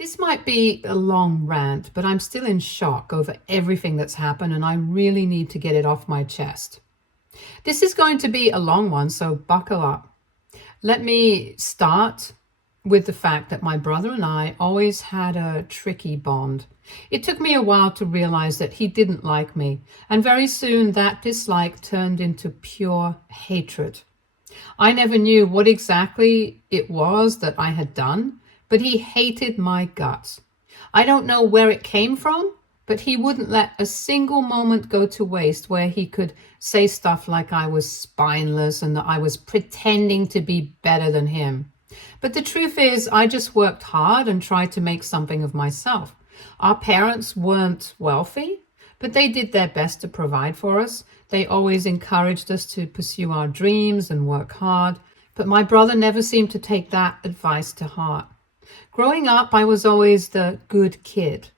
This might be a long rant, but I'm still in shock over everything that's happened and I really need to get it off my chest. This is going to be a long one, so buckle up. Let me start with the fact that my brother and I always had a tricky bond. It took me a while to realize that he didn't like me, and very soon that dislike turned into pure hatred. I never knew what exactly it was that I had done, but he hated my guts. I don't know where it came from, but he wouldn't let a single moment go to waste where he could say stuff like I was spineless and that I was pretending to be better than him. But the truth is, I just worked hard and tried to make something of myself. Our parents weren't wealthy, but they did their best to provide for us. They always encouraged us to pursue our dreams and work hard, but my brother never seemed to take that advice to heart. Growing up, I was always the good kid.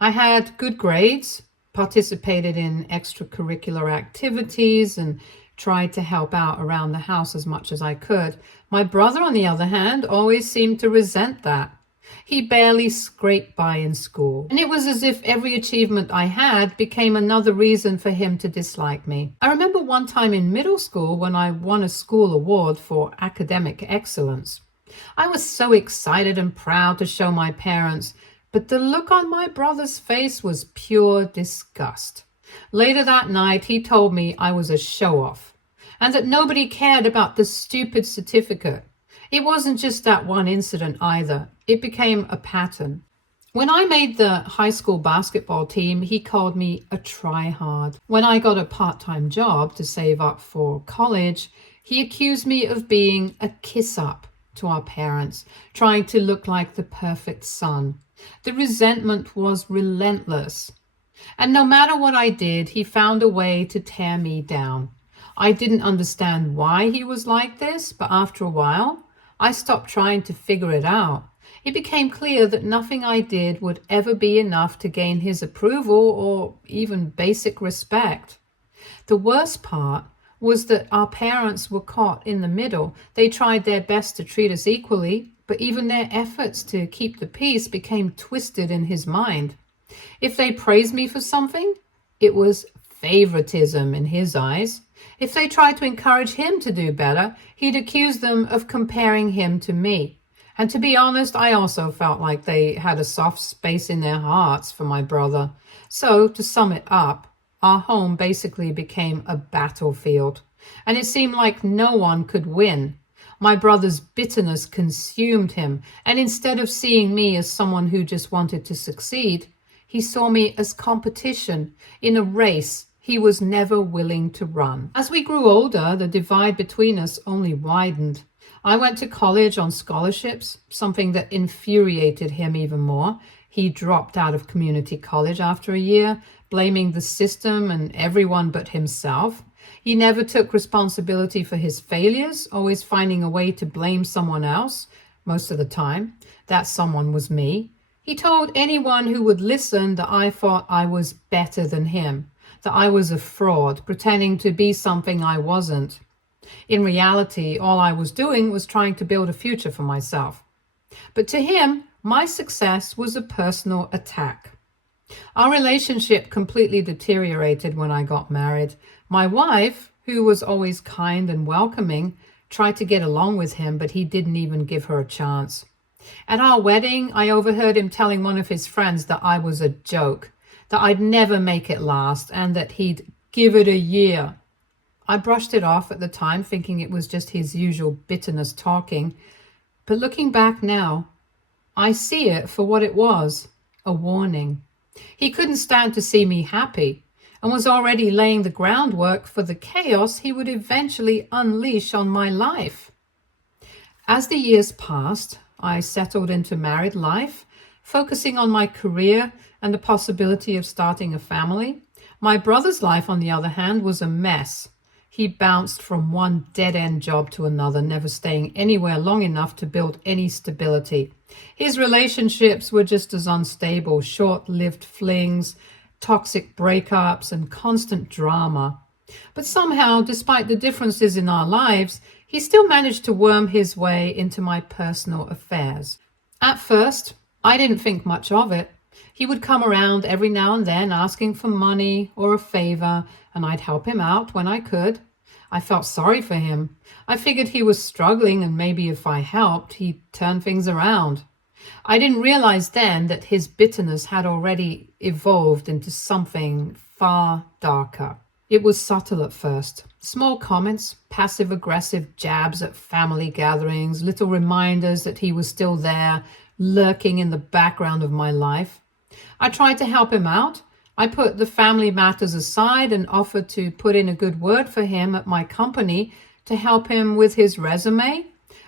I had good grades, participated in extracurricular activities, and tried to help out around the house as much as I could. My brother, on the other hand, always seemed to resent that. He barely scraped by in school, and it was as if every achievement I had became another reason for him to dislike me. I remember one time in middle school when I won a school award for academic excellence. I was so excited and proud to show my parents, but the look on my brother's face was pure disgust. Later that night, he told me I was a show-off and that nobody cared about the stupid certificate. It wasn't just that one incident either. It became a pattern. When I made the high school basketball team, he called me a try-hard. When I got a part-time job to save up for college, he accused me of being a kiss-up to our parents, trying to look like the perfect son. The resentment was relentless. And no matter what I did, he found a way to tear me down. I didn't understand why he was like this, but after a while, I stopped trying to figure it out. It became clear that nothing I did would ever be enough to gain his approval or even basic respect. The worst part was that our parents were caught in the middle. They tried their best to treat us equally, but even their efforts to keep the peace became twisted in his mind. If they praised me for something, it was favoritism in his eyes. If they tried to encourage him to do better, he'd accuse them of comparing him to me. And to be honest, I also felt like they had a soft space in their hearts for my brother. So, to sum it up, our home basically became a battlefield, and it seemed like no one could win. My brother's bitterness consumed him, and instead of seeing me as someone who just wanted to succeed, he saw me as competition in a race he was never willing to run. As we grew older, the divide between us only widened. I went to college on scholarships, something that infuriated him even more. He dropped out of community college after a year, blaming the system and everyone but himself. He never took responsibility for his failures, always finding a way to blame someone else. Most of the time, that someone was me. He told anyone who would listen that I thought I was better than him, that I was a fraud, pretending to be something I wasn't. In reality, all I was doing was trying to build a future for myself. But to him, my success was a personal attack. Our relationship completely deteriorated when I got married. My wife, who was always kind and welcoming, tried to get along with him, but he didn't even give her a chance. At our wedding, I overheard him telling one of his friends that I was a joke, that I'd never make it last, and that he'd give it a year. I brushed it off at the time, thinking it was just his usual bitterness talking. But looking back now, I see it for what it was, a warning. He couldn't stand to see me happy and was already laying the groundwork for the chaos he would eventually unleash on my life. As the years passed, I settled into married life, focusing on my career and the possibility of starting a family. My brother's life, on the other hand, was a mess. He bounced from one dead-end job to another, never staying anywhere long enough to build any stability. His relationships were just as unstable, short-lived flings, toxic breakups, and constant drama. But somehow, despite the differences in our lives, he still managed to worm his way into my personal affairs. At first, I didn't think much of it. He would come around every now and then asking for money or a favor, and I'd help him out when I could. I felt sorry for him. I figured he was struggling, and maybe if I helped, he'd turn things around. I didn't realize then that his bitterness had already evolved into something far darker. It was subtle at first. Small comments, passive aggressive jabs at family gatherings, little reminders that he was still there, lurking in the background of my life. I tried to help him out. I put the family matters aside and offered to put in a good word for him at my company to help him with his resume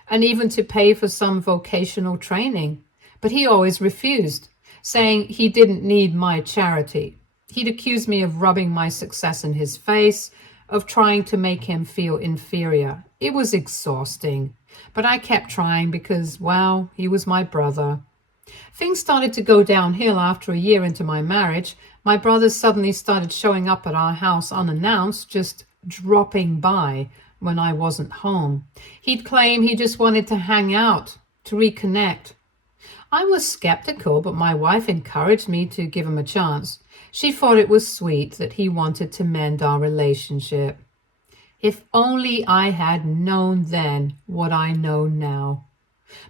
and even to pay for some vocational training. But he always refused, saying he didn't need my charity. He'd accuse me of rubbing my success in his face, of trying to make him feel inferior. It was exhausting, but I kept trying because, well, he was my brother. Things started to go downhill after a year into my marriage. My brother suddenly started showing up at our house unannounced, just dropping by when I wasn't home. He'd claim he just wanted to hang out, to reconnect. I was skeptical, but my wife encouraged me to give him a chance. She thought it was sweet that he wanted to mend our relationship. If only I had known then what I know now.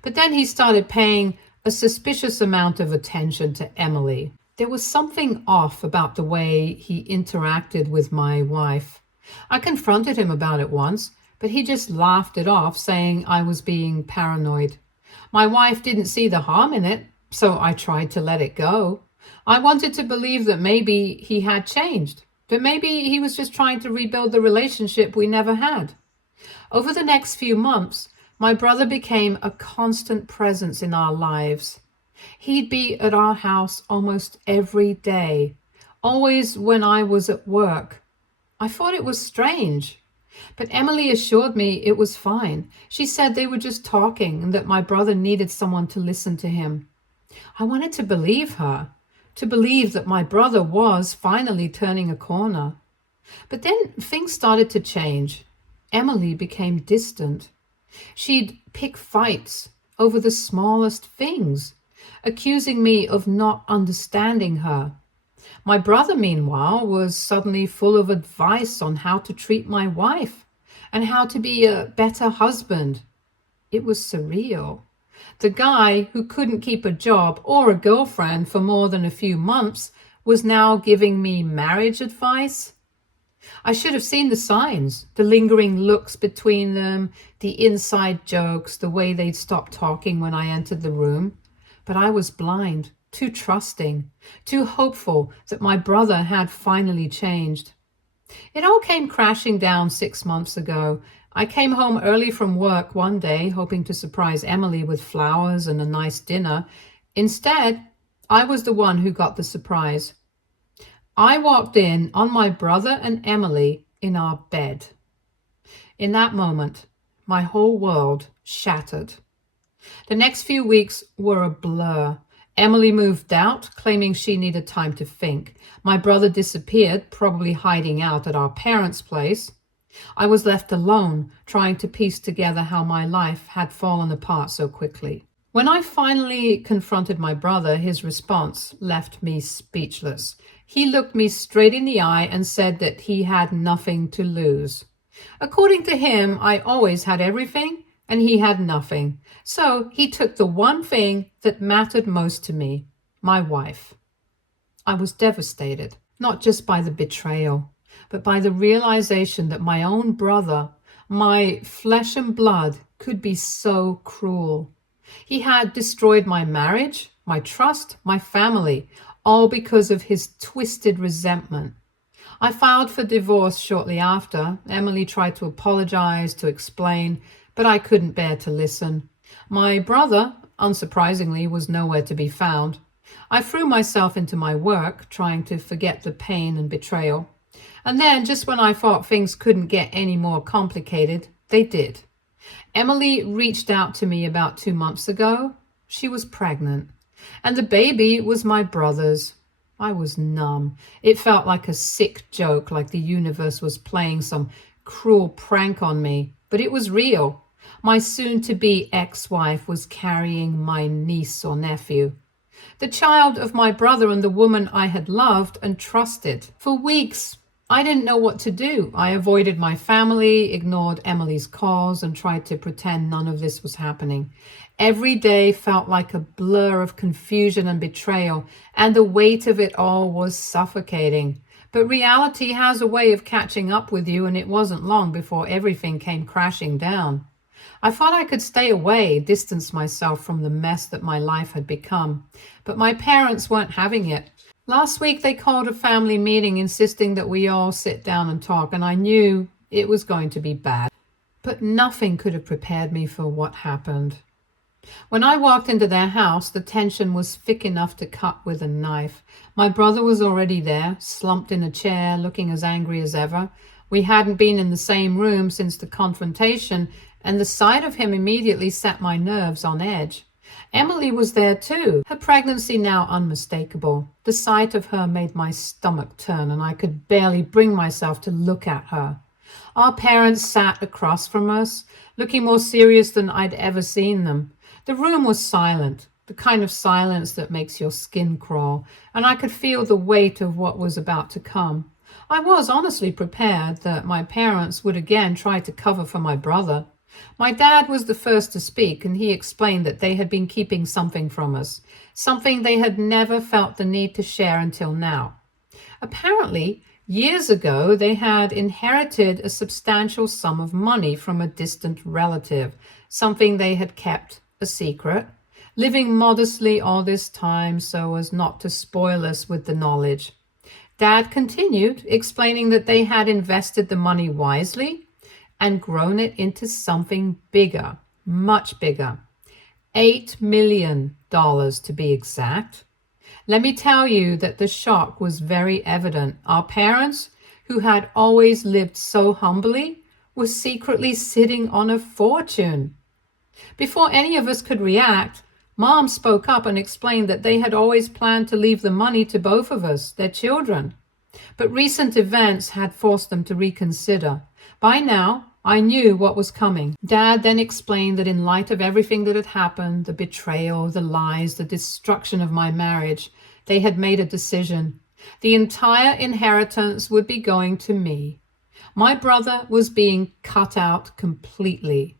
But then he started paying a suspicious amount of attention to Emily. There was something off about the way he interacted with my wife. I confronted him about it once, but he just laughed it off, saying I was being paranoid. My wife didn't see the harm in it, so I tried to let it go. I wanted to believe that maybe he had changed, that maybe he was just trying to rebuild the relationship we never had. Over the next few months, my brother became a constant presence in our lives. He'd be at our house almost every day, always when I was at work. I thought it was strange, but Emily assured me it was fine. She said they were just talking and that my brother needed someone to listen to him. I wanted to believe her, to believe that my brother was finally turning a corner. But then things started to change. Emily became distant. She'd pick fights over the smallest things, accusing me of not understanding her. My brother, meanwhile, was suddenly full of advice on how to treat my wife and how to be a better husband. It was surreal. The guy who couldn't keep a job or a girlfriend for more than a few months was now giving me marriage advice. I should have seen the signs, the lingering looks between them, the inside jokes, the way they'd stop talking when I entered the room. But I was blind, too trusting, too hopeful that my brother had finally changed. It all came crashing down 6 months ago. I came home early from work one day, hoping to surprise Emily with flowers and a nice dinner. Instead, I was the one who got the surprise. I walked in on my brother and Emily in our bed. In that moment, my whole world shattered. The next few weeks were a blur. Emily moved out, claiming she needed time to think. My brother disappeared, probably hiding out at our parents' place. I was left alone, trying to piece together how my life had fallen apart so quickly. When I finally confronted my brother, his response left me speechless. He looked me straight in the eye and said that he had nothing to lose. According to him, I always had everything and he had nothing. So he took the one thing that mattered most to me, my wife. I was devastated, not just by the betrayal, but by the realization that my own brother, my flesh and blood, could be so cruel. He had destroyed my marriage, my trust, my family, all because of his twisted resentment. I filed for divorce shortly after. Emily tried to apologize, to explain, but I couldn't bear to listen. My brother, unsurprisingly, was nowhere to be found. I threw myself into my work, trying to forget the pain and betrayal. And then, just when I thought things couldn't get any more complicated, they did. Emily reached out to me about 2 months ago. She was pregnant, and the baby was my brother's. I was numb. It felt like a sick joke, like the universe was playing some cruel prank on me. But it was real. My soon-to-be ex-wife was carrying my niece or nephew. The child of my brother and the woman I had loved and trusted. For weeks, I didn't know what to do. I avoided my family, ignored Emily's calls, and tried to pretend none of this was happening. Every day felt like a blur of confusion and betrayal, and the weight of it all was suffocating. But reality has a way of catching up with you, and it wasn't long before everything came crashing down. I thought I could stay away, distance myself from the mess that my life had become. But my parents weren't having it. Last week they called a family meeting insisting that we all sit down and talk, and I knew it was going to be bad. But nothing could have prepared me for what happened. When I walked into their house, the tension was thick enough to cut with a knife. My brother was already there, slumped in a chair, looking as angry as ever. We hadn't been in the same room since the confrontation, and the sight of him immediately set my nerves on edge. Emily was there too, her pregnancy now unmistakable. The sight of her made my stomach turn, and I could barely bring myself to look at her. Our parents sat across from us, looking more serious than I'd ever seen them. The room was silent, the kind of silence that makes your skin crawl, and I could feel the weight of what was about to come. I was honestly prepared that my parents would again try to cover for my brother. My dad was the first to speak, and he explained that they had been keeping something from us, something they had never felt the need to share until now. Apparently, years ago, they had inherited a substantial sum of money from a distant relative, something they had kept a secret, living modestly all this time so as not to spoil us with the knowledge. Dad continued, explaining that they had invested the money wisely and grown it into something bigger, much bigger. $8 million to be exact. Let me tell you that the shock was very evident. Our parents, who had always lived so humbly, were secretly sitting on a fortune. Before any of us could react, Mom spoke up and explained that they had always planned to leave the money to both of us, their children. But recent events had forced them to reconsider. By now, I knew what was coming. Dad then explained that in light of everything that had happened, the betrayal, the lies, the destruction of my marriage, they had made a decision. The entire inheritance would be going to me. My brother was being cut out completely.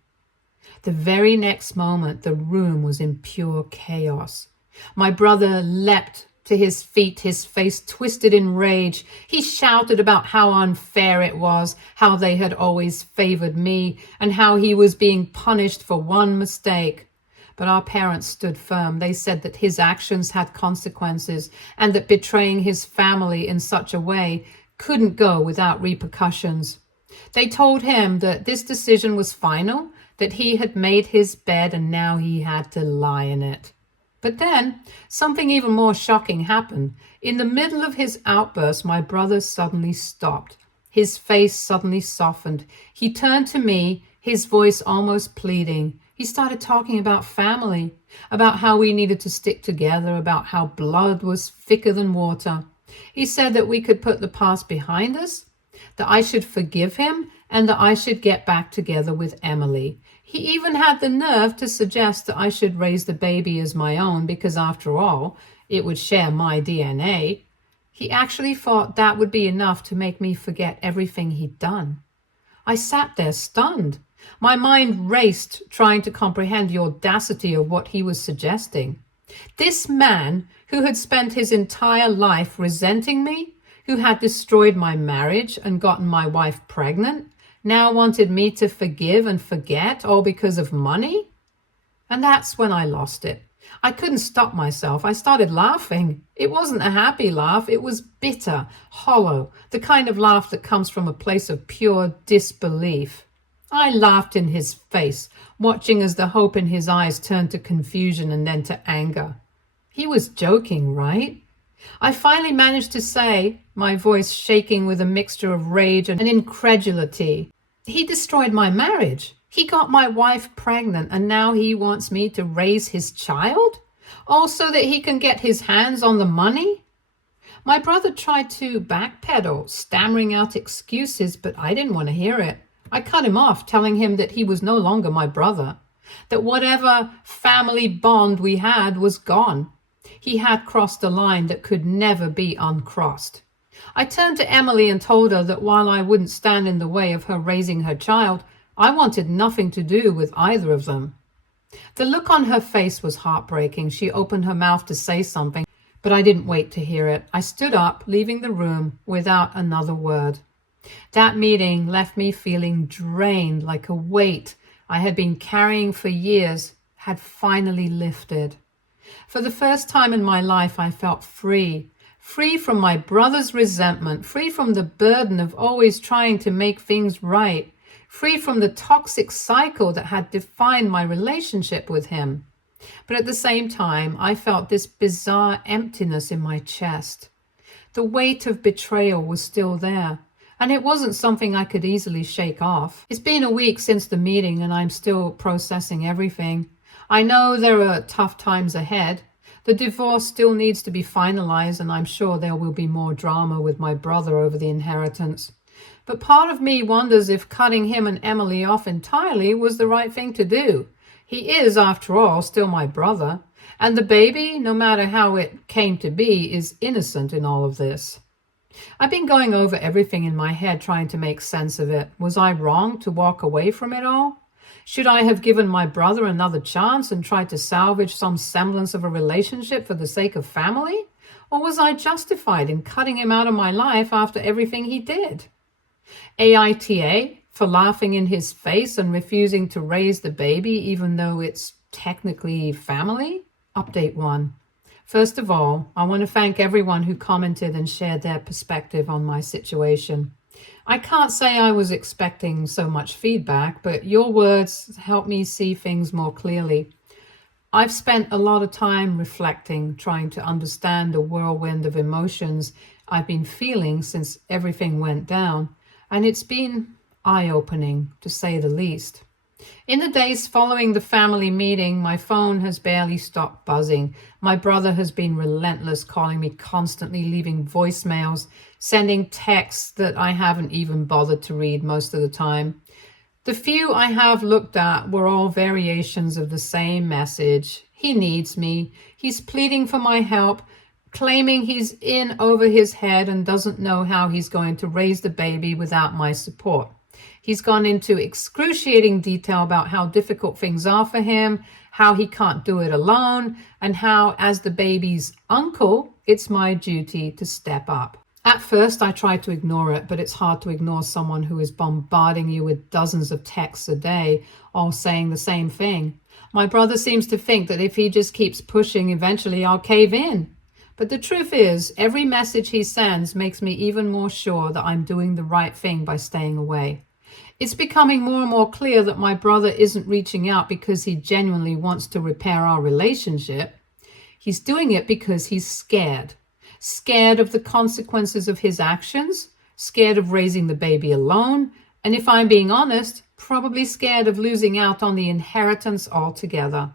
The very next moment, the room was in pure chaos. My brother leapt to his feet, his face twisted in rage. He shouted about how unfair it was, how they had always favored me, and how he was being punished for one mistake. But our parents stood firm. They said that his actions had consequences, and that betraying his family in such a way couldn't go without repercussions. They told him that this decision was final, that he had made his bed and now he had to lie in it. But then something even more shocking happened. In the middle of his outburst, my brother suddenly stopped. His face suddenly softened. He turned to me, his voice almost pleading. He started talking about family, about how we needed to stick together, about how blood was thicker than water. He said that we could put the past behind us, that I should forgive him, and that I should get back together with Emily. He even had the nerve to suggest that I should raise the baby as my own because, after all, it would share my DNA. He actually thought that would be enough to make me forget everything he'd done. I sat there stunned. My mind raced, trying to comprehend the audacity of what he was suggesting. This man, who had spent his entire life resenting me, who had destroyed my marriage and gotten my wife pregnant, now wanted me to forgive and forget, all because of money? And that's when I lost it. I couldn't stop myself. I started laughing. It wasn't a happy laugh. It was bitter, hollow, the kind of laugh that comes from a place of pure disbelief. I laughed in his face, watching as the hope in his eyes turned to confusion and then to anger. He was joking, right? I finally managed to say, my voice shaking with a mixture of rage and incredulity, he destroyed my marriage. He got my wife pregnant, and now he wants me to raise his child? All so that he can get his hands on the money? My brother tried to backpedal, stammering out excuses, but I didn't want to hear it. I cut him off, telling him that he was no longer my brother, that whatever family bond we had was gone. He had crossed a line that could never be uncrossed. I turned to Emily and told her that while I wouldn't stand in the way of her raising her child, I wanted nothing to do with either of them. The look on her face was heartbreaking. She opened her mouth to say something, but I didn't wait to hear it. I stood up, leaving the room without another word. That meeting left me feeling drained, like a weight I had been carrying for years had finally lifted. For the first time in my life, I felt free. Free from my brother's resentment, free from the burden of always trying to make things right, free from the toxic cycle that had defined my relationship with him. But at the same time, I felt this bizarre emptiness in my chest. The weight of betrayal was still there, and it wasn't something I could easily shake off. It's been a week since the meeting, and I'm still processing everything. I know there are tough times ahead. The divorce still needs to be finalized, and I'm sure there will be more drama with my brother over the inheritance. But part of me wonders if cutting him and Emily off entirely was the right thing to do. He is, after all, still my brother, and the baby, no matter how it came to be, is innocent in all of this. I've been going over everything in my head, trying to make sense of it. Was I wrong to walk away from it all? Should I have given my brother another chance and tried to salvage some semblance of a relationship for the sake of family? Or was I justified in cutting him out of my life after everything he did? AITA for laughing in his face and refusing to raise the baby even though it's technically family? Update 1. First of all, I want to thank everyone who commented and shared their perspective on my situation. I can't say I was expecting so much feedback, but your words help me see things more clearly. I've spent a lot of time reflecting, trying to understand the whirlwind of emotions I've been feeling since everything went down, and it's been eye-opening, to say the least. In the days following the family meeting, my phone has barely stopped buzzing. My brother has been relentless, calling me constantly, leaving voicemails, sending texts that I haven't even bothered to read most of the time. The few I have looked at were all variations of the same message. He needs me. He's pleading for my help, claiming he's in over his head and doesn't know how he's going to raise the baby without my support. He's gone into excruciating detail about how difficult things are for him, how he can't do it alone, and how, as the baby's uncle, it's my duty to step up. At first, I tried to ignore it, but it's hard to ignore someone who is bombarding you with dozens of texts a day, all saying the same thing. My brother seems to think that if he just keeps pushing, eventually I'll cave in. But the truth is, every message he sends makes me even more sure that I'm doing the right thing by staying away. It's becoming more and more clear that my brother isn't reaching out because he genuinely wants to repair our relationship. He's doing it because he's scared. Scared of the consequences of his actions, scared of raising the baby alone, and if I'm being honest, probably scared of losing out on the inheritance altogether.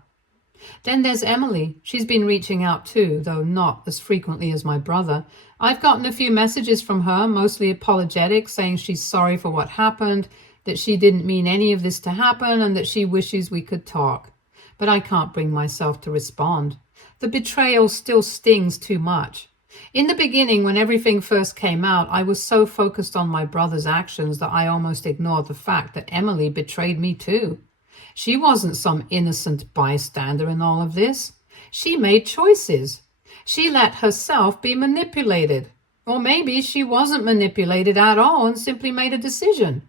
Then there's Emily. She's been reaching out too, though not as frequently as my brother. I've gotten a few messages from her, mostly apologetic, saying she's sorry for what happened, that she didn't mean any of this to happen, and that she wishes we could talk. But I can't bring myself to respond. The betrayal still stings too much. In the beginning, when everything first came out, I was so focused on my brother's actions that I almost ignored the fact that Emily betrayed me too. She wasn't some innocent bystander in all of this. She made choices. She let herself be manipulated. Or maybe she wasn't manipulated at all and simply made a decision.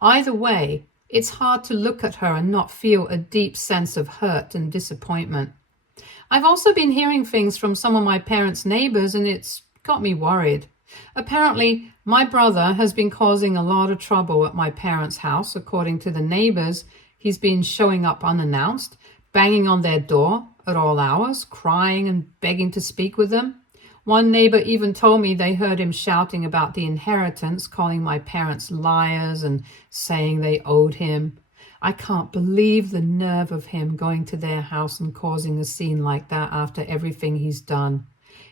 Either way, it's hard to look at her and not feel a deep sense of hurt and disappointment. I've also been hearing things from some of my parents' neighbors, and it's got me worried. Apparently, my brother has been causing a lot of trouble at my parents' house. According to the neighbors, he's been showing up unannounced, banging on their door at all hours, crying and begging to speak with them. One neighbor even told me they heard him shouting about the inheritance, calling my parents liars and saying they owed him. I can't believe the nerve of him going to their house and causing a scene like that after everything he's done.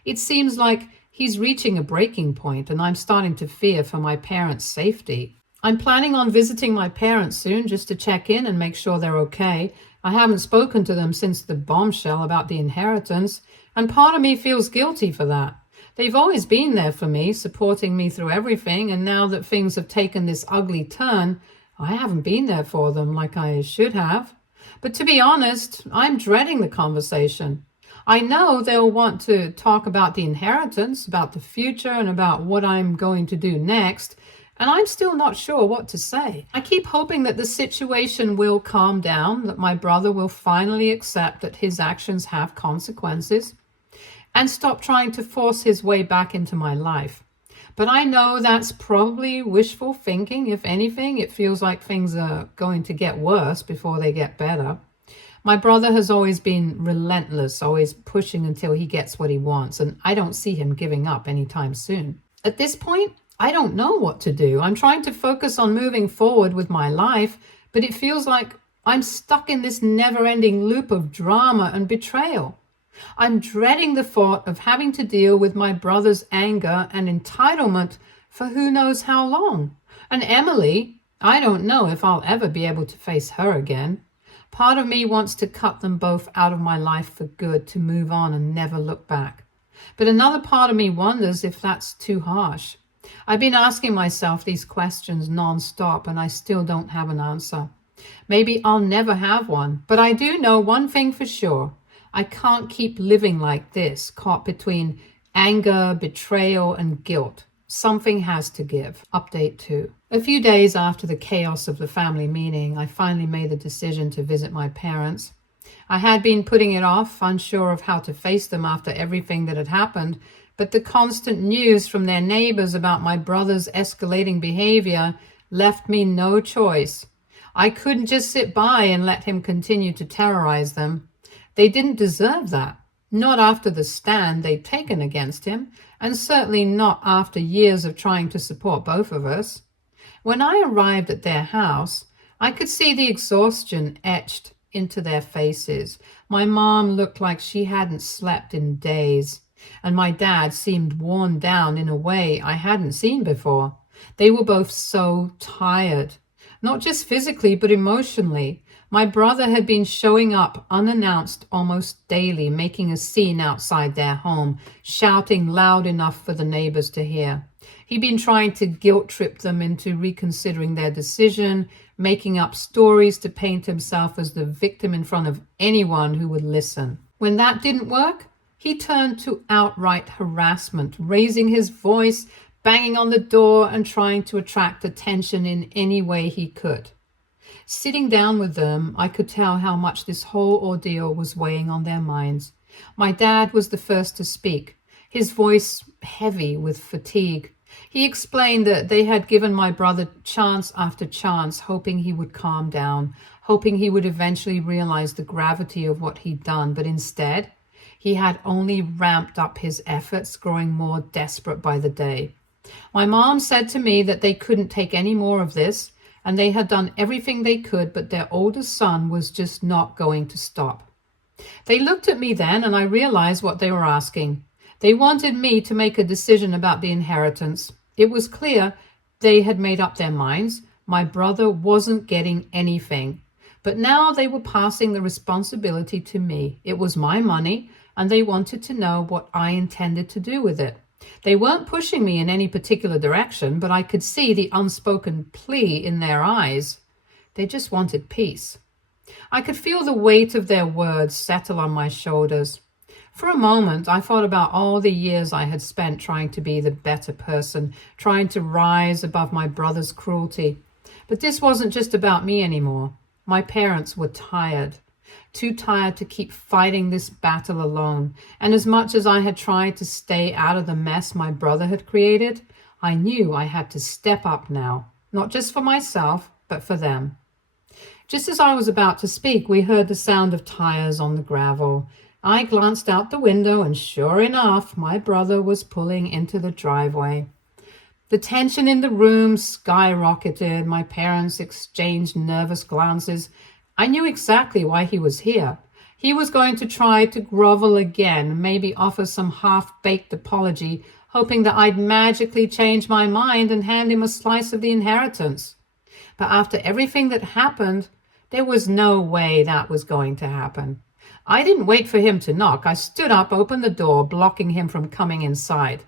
It seems like he's reaching a breaking point, and I'm starting to fear for my parents' safety. I'm planning on visiting my parents soon just to check in and make sure they're okay. I haven't spoken to them since the bombshell about the inheritance, And part of me feels guilty for that. They've always been there for me, supporting me through everything, and now that things have taken this ugly turn, I haven't been there for them like I should have. But to be honest, I'm dreading the conversation. I know they'll want to talk about the inheritance, about the future, and about what I'm going to do next, and I'm still not sure what to say. I keep hoping that the situation will calm down, that my brother will finally accept that his actions have consequences, and stop trying to force his way back into my life. But I know that's probably wishful thinking. If anything, it feels like things are going to get worse before they get better. My brother has always been relentless, always pushing until he gets what he wants, and I don't see him giving up anytime soon. At this point, I don't know what to do. I'm trying to focus on moving forward with my life, but it feels like I'm stuck in this never-ending loop of drama and betrayal. I'm dreading the thought of having to deal with my brother's anger and entitlement for who knows how long. And Emily, I don't know if I'll ever be able to face her again. Part of me wants to cut them both out of my life for good, to move on and never look back. But another part of me wonders if that's too harsh. I've been asking myself these questions non-stop, and I still don't have an answer. Maybe I'll never have one, but I do know one thing for sure. I can't keep living like this, caught between anger, betrayal, and guilt. Something has to give. Update 2. A few days after the chaos of the family meeting, I finally made the decision to visit my parents. I had been putting it off, unsure of how to face them after everything that had happened, but the constant news from their neighbors about my brother's escalating behavior left me no choice. I couldn't just sit by and let him continue to terrorize them. They didn't deserve that. Not after the stand they'd taken against him, and certainly not after years of trying to support both of us. When I arrived at their house, I could see the exhaustion etched into their faces. My mom looked like she hadn't slept in days, and my dad seemed worn down in a way I hadn't seen before. They were both so tired, not just physically, but emotionally. My brother had been showing up unannounced almost daily, making a scene outside their home, shouting loud enough for the neighbors to hear. He'd been trying to guilt trip them into reconsidering their decision, making up stories to paint himself as the victim in front of anyone who would listen. When that didn't work, he turned to outright harassment, raising his voice, banging on the door, and trying to attract attention in any way he could. Sitting down with them, I could tell how much this whole ordeal was weighing on their minds. My dad was the first to speak, his voice heavy with fatigue. He explained that they had given my brother chance after chance, hoping he would calm down, hoping he would eventually realize the gravity of what he'd done, but instead, he had only ramped up his efforts, growing more desperate by the day. My mom said to me that they couldn't take any more of this, and they had done everything they could, but their oldest son was just not going to stop. They looked at me then, and I realized what they were asking. They wanted me to make a decision about the inheritance. It was clear they had made up their minds. My brother wasn't getting anything. But now they were passing the responsibility to me. It was my money, and they wanted to know what I intended to do with it. They weren't pushing me in any particular direction, but I could see the unspoken plea in their eyes. They just wanted peace. I could feel the weight of their words settle on my shoulders. For a moment, I thought about all the years I had spent trying to be the better person, trying to rise above my brother's cruelty. But this wasn't just about me anymore. My parents were tired. Too tired to keep fighting this battle alone. And as much as I had tried to stay out of the mess my brother had created, I knew I had to step up now, not just for myself, but for them. Just as I was about to speak, we heard the sound of tires on the gravel. I glanced out the window, and sure enough, my brother was pulling into the driveway. The tension in the room skyrocketed. My parents exchanged nervous glances. I knew exactly why he was here. He was going to try to grovel again, maybe offer some half-baked apology, hoping that I'd magically change my mind and hand him a slice of the inheritance. But after everything that happened, there was no way that was going to happen. I didn't wait for him to knock. I stood up, opened the door, blocking him from coming inside.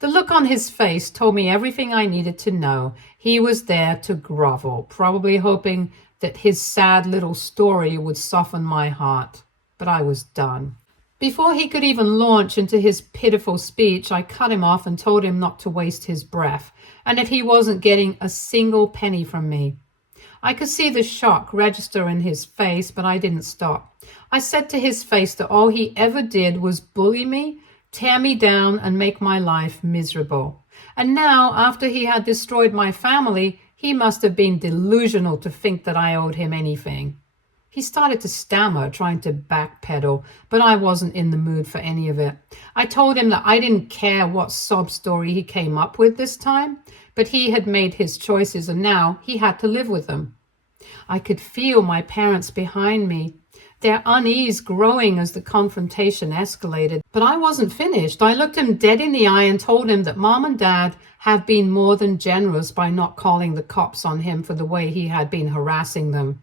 The look on his face told me everything I needed to know. He was there to grovel, probably hoping that his sad little story would soften my heart. But I was done. Before he could even launch into his pitiful speech, I cut him off and told him not to waste his breath, and that he wasn't getting a single penny from me. I could see the shock register in his face, but I didn't stop. I said to his face that all he ever did was bully me, tear me down, and make my life miserable. And now, after he had destroyed my family, he must have been delusional to think that I owed him anything. He started to stammer, trying to backpedal, but I wasn't in the mood for any of it. I told him that I didn't care what sob story he came up with this time, but he had made his choices and now he had to live with them. I could feel my parents behind me, their unease growing as the confrontation escalated. But I wasn't finished. I looked him dead in the eye and told him that Mom and Dad have been more than generous by not calling the cops on him for the way he had been harassing them.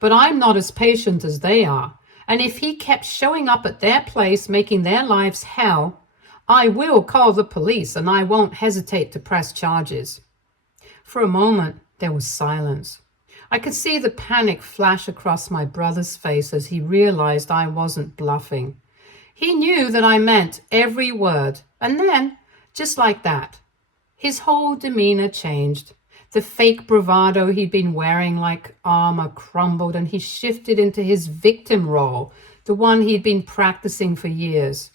But I'm not as patient as they are, and if he kept showing up at their place, making their lives hell, I will call the police and I won't hesitate to press charges. For a moment, there was silence. I could see the panic flash across my brother's face as he realized I wasn't bluffing. He knew that I meant every word, and then, just like that, his whole demeanor changed. The fake bravado he'd been wearing like armor crumbled, and he shifted into his victim role, the one he'd been practicing for years.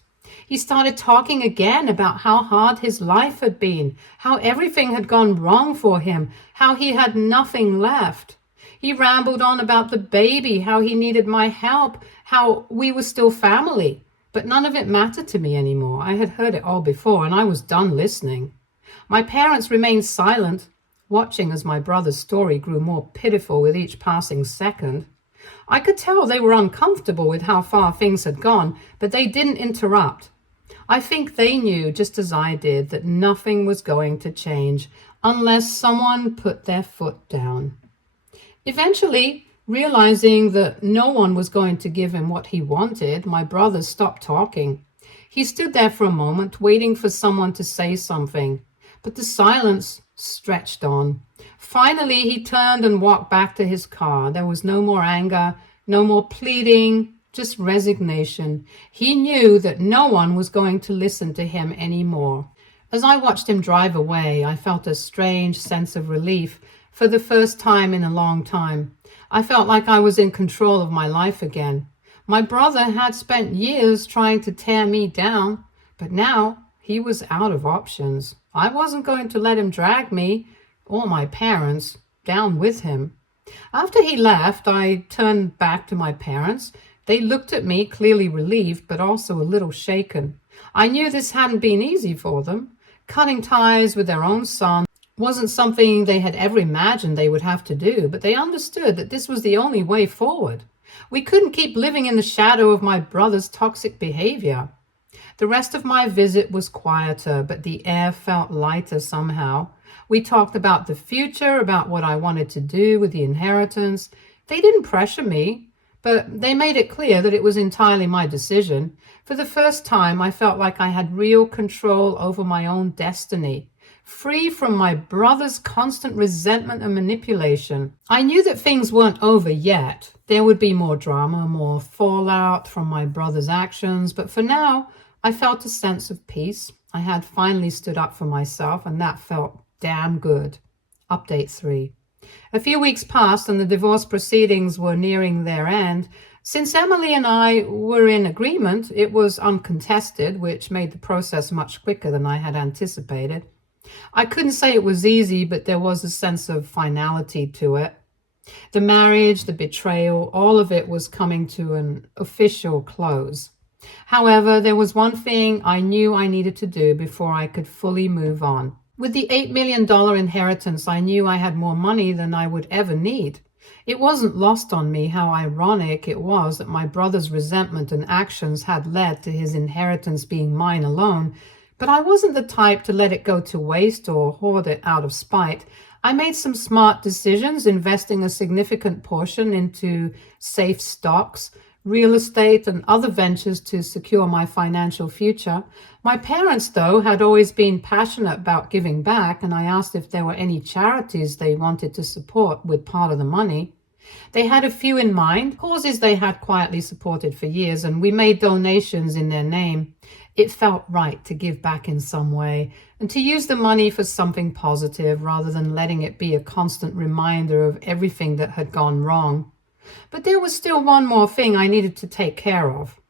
He started talking again about how hard his life had been, how everything had gone wrong for him, how he had nothing left. He rambled on about the baby, how he needed my help, how we were still family. But none of it mattered to me anymore. I had heard it all before, and I was done listening. My parents remained silent, watching as my brother's story grew more pitiful with each passing second. I could tell they were uncomfortable with how far things had gone, but they didn't interrupt. I think they knew, just as I did, that nothing was going to change unless someone put their foot down. Eventually, realizing that no one was going to give him what he wanted, my brother stopped talking. He stood there for a moment, waiting for someone to say something, but the silence stretched on. Finally, he turned and walked back to his car. There was no more anger, no more pleading, just resignation. He knew that no one was going to listen to him anymore. As I watched him drive away, I felt a strange sense of relief for the first time in a long time. I felt like I was in control of my life again. My brother had spent years trying to tear me down, but now he was out of options. I wasn't going to let him drag me, or my parents, down with him. After he left, I turned back to my parents. They looked at me, clearly relieved, but also a little shaken. I knew this hadn't been easy for them. Cutting ties with their own son wasn't something they had ever imagined they would have to do, but they understood that this was the only way forward. We couldn't keep living in the shadow of my brother's toxic behavior. The rest of my visit was quieter, but the air felt lighter somehow. We talked about the future, about what I wanted to do with the inheritance. They didn't pressure me, but they made it clear that it was entirely my decision. For the first time, I felt like I had real control over my own destiny, free from my brother's constant resentment and manipulation. I knew that things weren't over yet. There would be more drama, more fallout from my brother's actions, but for now, I felt a sense of peace. I had finally stood up for myself, and that felt damn good. Update 3. A few weeks passed and the divorce proceedings were nearing their end. Since Emily and I were in agreement, it was uncontested, which made the process much quicker than I had anticipated. I couldn't say it was easy, but there was a sense of finality to it. The marriage, the betrayal, all of it was coming to an official close. However, there was one thing I knew I needed to do before I could fully move on. With the $8 million inheritance, I knew I had more money than I would ever need. It wasn't lost on me how ironic it was that my brother's resentment and actions had led to his inheritance being mine alone, but I wasn't the type to let it go to waste or hoard it out of spite. I made some smart decisions, investing a significant portion into safe stocks, real estate, and other ventures to secure my financial future. My parents, though, had always been passionate about giving back, and I asked if there were any charities they wanted to support with part of the money. They had a few in mind, causes they had quietly supported for years, and we made donations in their name. It felt right to give back in some way and to use the money for something positive rather than letting it be a constant reminder of everything that had gone wrong. But there was still one more thing I needed to take care of.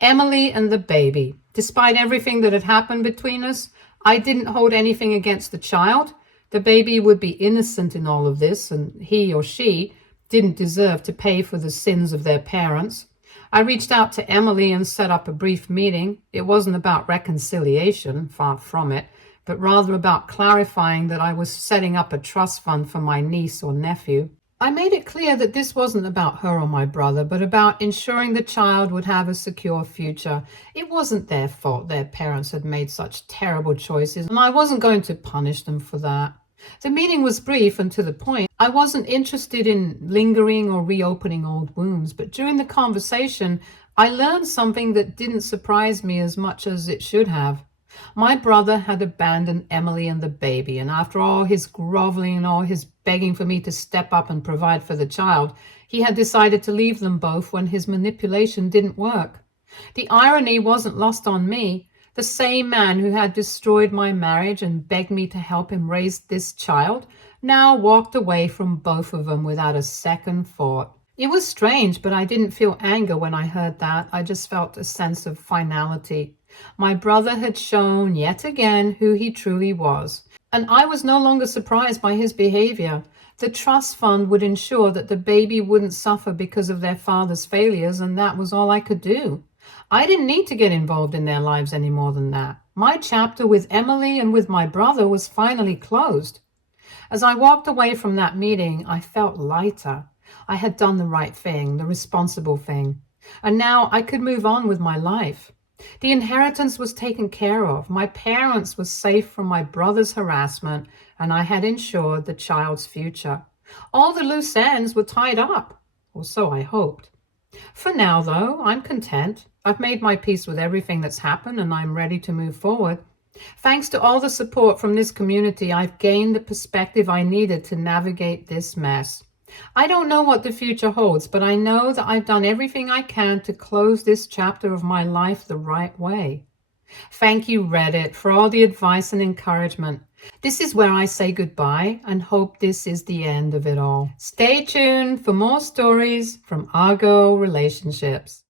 Emily and the baby. Despite everything that had happened between us, I didn't hold anything against the child. The baby would be innocent in all of this, and he or she didn't deserve to pay for the sins of their parents. I reached out to Emily and set up a brief meeting. It wasn't about reconciliation, far from it, but rather about clarifying that I was setting up a trust fund for my niece or nephew. I made it clear that this wasn't about her or my brother, but about ensuring the child would have a secure future. It wasn't their fault their parents had made such terrible choices, and I wasn't going to punish them for that. The meeting was brief and to the point. I wasn't interested in lingering or reopening old wounds, but during the conversation, I learned something that didn't surprise me as much as it should have. My brother had abandoned Emily and the baby, and after all his groveling and all his begging for me to step up and provide for the child, he had decided to leave them both when his manipulation didn't work. The irony wasn't lost on me. The same man who had destroyed my marriage and begged me to help him raise this child now walked away from both of them without a second thought. It was strange, but I didn't feel anger when I heard that. I just felt a sense of finality. My brother had shown yet again who he truly was, and I was no longer surprised by his behavior. The trust fund would ensure that the baby wouldn't suffer because of their father's failures, and that was all I could do. I didn't need to get involved in their lives any more than that. My chapter with Emily and with my brother was finally closed. As I walked away from that meeting, I felt lighter. I had done the right thing, the responsible thing, and now I could move on with my life. The inheritance was taken care of. My parents were safe from my brother's harassment, and I had ensured the child's future. All the loose ends were tied up, or so I hoped. For now, though, I'm content. I've made my peace with everything that's happened, and I'm ready to move forward. Thanks to all the support from this community, I've gained the perspective I needed to navigate this mess. I don't know what the future holds, but I know that I've done everything I can to close this chapter of my life the right way. Thank you, Reddit, for all the advice and encouragement. This is where I say goodbye and hope this is the end of it all. Stay tuned for more stories from Argo Relationships.